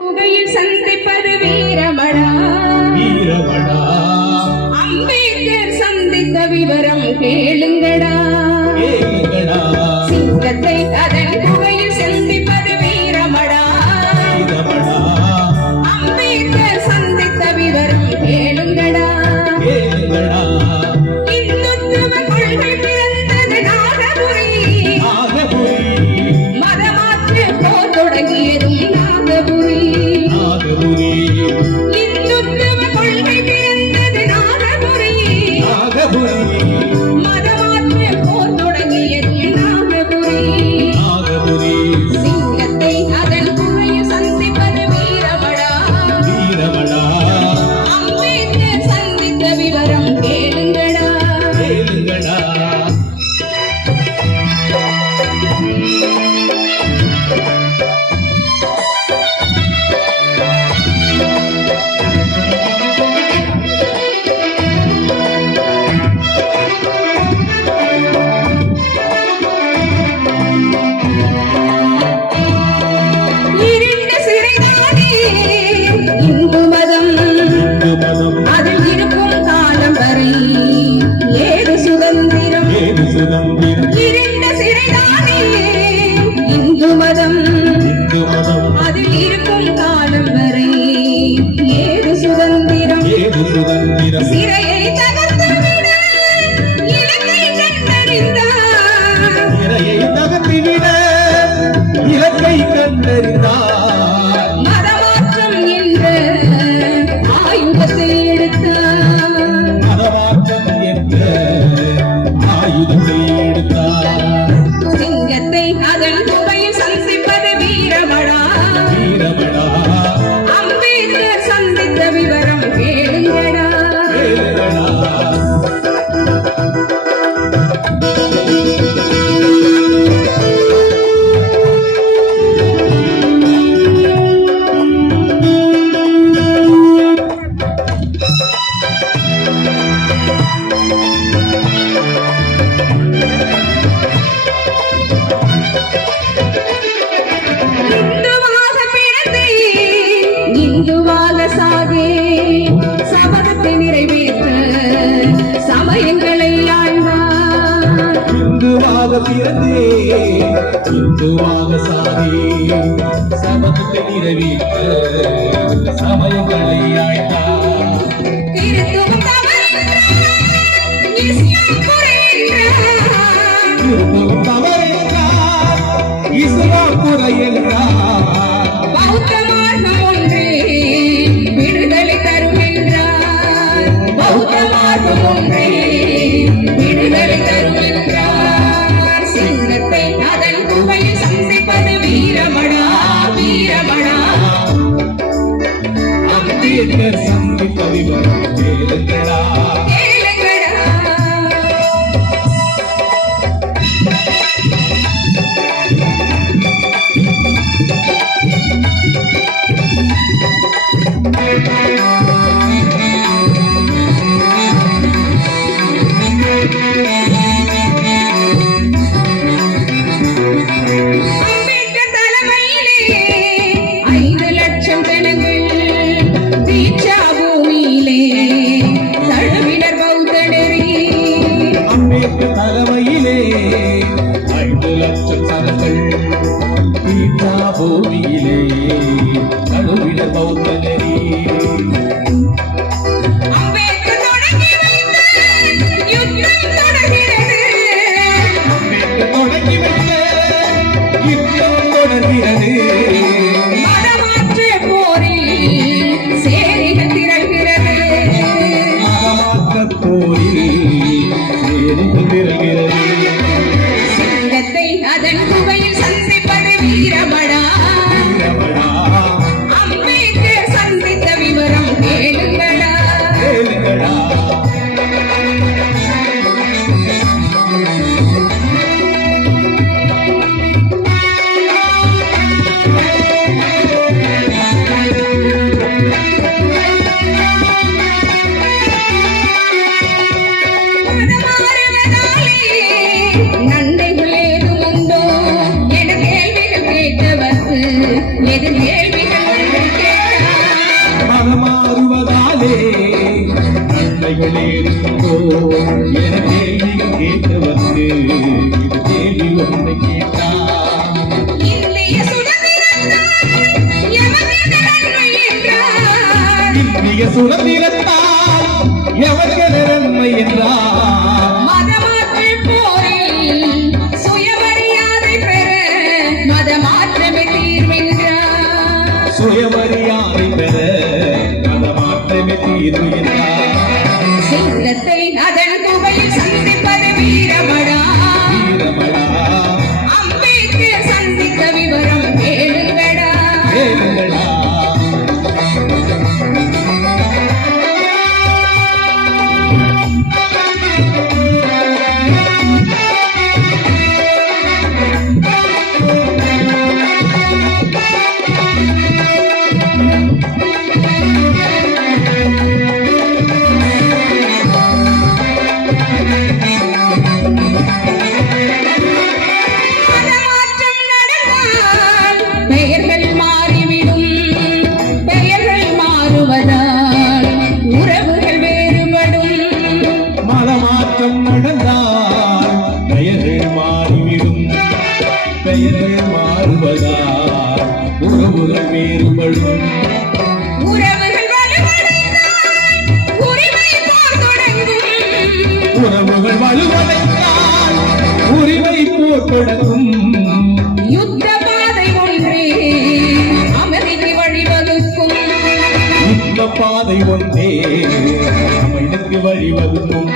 புகையில் சந்திப்பது வீரமடா வீரமடா அம்பேத்கர் சந்தித்த விவரம் கேளுங்கடா கேளுங்கடா சிங்கத்தை அதன் புகையில் சந்திப்பது வீரமடா வீரமடா அம்பேத்கர் சந்தித்த விவரம் கேளுங்கடா கேளுங்கடா இந்துத்துவ கொள்கை பிறந்தது நாகபுரி நாகபுரி மதமாற்று போர் தொடங்கியதும் நாகபுரி நாகபுரி இந்துத்துவ கொள்கை பிறந்தது நாகபுரி நாகபுரி மதமாற்று போர் தொடங்கியதும் நாகபுரி நாகபுரி சிங்கத்தை அதன் புகையில் சந்திப்பது வீரமடா வீரமடா அம்பேத்கர் சந்தித்த விவரம் கேளுங்கடா கேளுங்கடா இருண்ட சிறைதானே இந்து மதம் இந்து மதம் அதில் இருக்கும் காலம் வரை ஏது சுதந்திரம் ஏது சுதந்திரம் இருண்ட சிறைதானே இந்து மதம் இந்து மதம் அதில் இருக்கும் காலம் வரை ஏது சுதந்திரம் ஏது சுதந்திரம் சிறையை தகர்த்துவிட இலக்கை கண்டறிந்தார் திரையை தகர்த்திவிட இலக்கை கண்டறிந்தார் மதமாற்றம் என்ற ஆயுதத்தை எடுத்தார் மதமாற்றம் என்ற ஆயுதத்தை எடுத்தார் சிங்கத்தை அதன் புகையில் சந்திப்பது வீரமடா வீரமடா அம்பேத்கர் சந்தித்த விவரம் கேளுங்கடா கேளுங்கடா இந்துவாக பிறந்தே இந்துவாக சாகே சபதத்தை நிறைவேற்ற சமயங்களை ஆழ்வார் இந்துவாக பிறந்தே இந்துவாக சாதி சமத்துவத்தை நிறைவேற்ற சமயங்களை ஆய்ந்தார் கிறிஸ்துவம் தவறென்றார், இஸ்லாம் குறையென்றார். கிறிஸ்துவம் தவறென்றார், இஸ்லாம் குறை என்றார் பௌத்த மார்க்கம் ஒன்றே விடுதலை தரும் என்றார். பௌத்த மார்க்கம் ஒன்றே விடுதலை தரும் என்றார். சிங்கத்தை அதன் புகையில் சந்திப்பது வீரமடா வீரமடா அம்பேத்கர் சந்தித்த விவரம் கேளுங்கடா கேளுங்கடா அம்பேத்கர் தலைமையிலே 5 லட்சம் பெண்கள் தீட்சா பூமியிலே தழ சுய சுதந்திரத்தால் எவர்கள் நன்மை என்றார் மதமாற்று போரில் சுயமரியாதை பெற மதமாற்றமே தீர்வென்றார். சுயமரியாதை பெற மதமாற்றமே தீர்வு என்றார் சிங்கத்தை அதன் குகையில் சந்திப்பது வீரமடா. வீரமடா அம்பேத்கர் சந்தித்த விவரம் கேளுங்கடா. கேளுங்களா மதமாற்றம் நடந்தால் பெயர்கள் மாறிவிடும். பெயர்கள் மாறுவதால் உறவுகள் வேறுபடும். மதமாற்றம் நடந்தால் பெயர்கள் மாறிவிடும் பெயர்கள் மாறுவதால் உறவுகள் வேறுபடும் உறவுகள் வலுவடைந்தால் உரிமை போர் தொடங்கும். உறவுகள் வலுவடைந்தால் உரிமை போர் தொடங்கும் யுத்த பாதை ஒன்றே அமைதிக்கு வழிவகுக்கும். இந்த பாதை ஒன்றே அமைதிக்கு வழிவகுக்கும்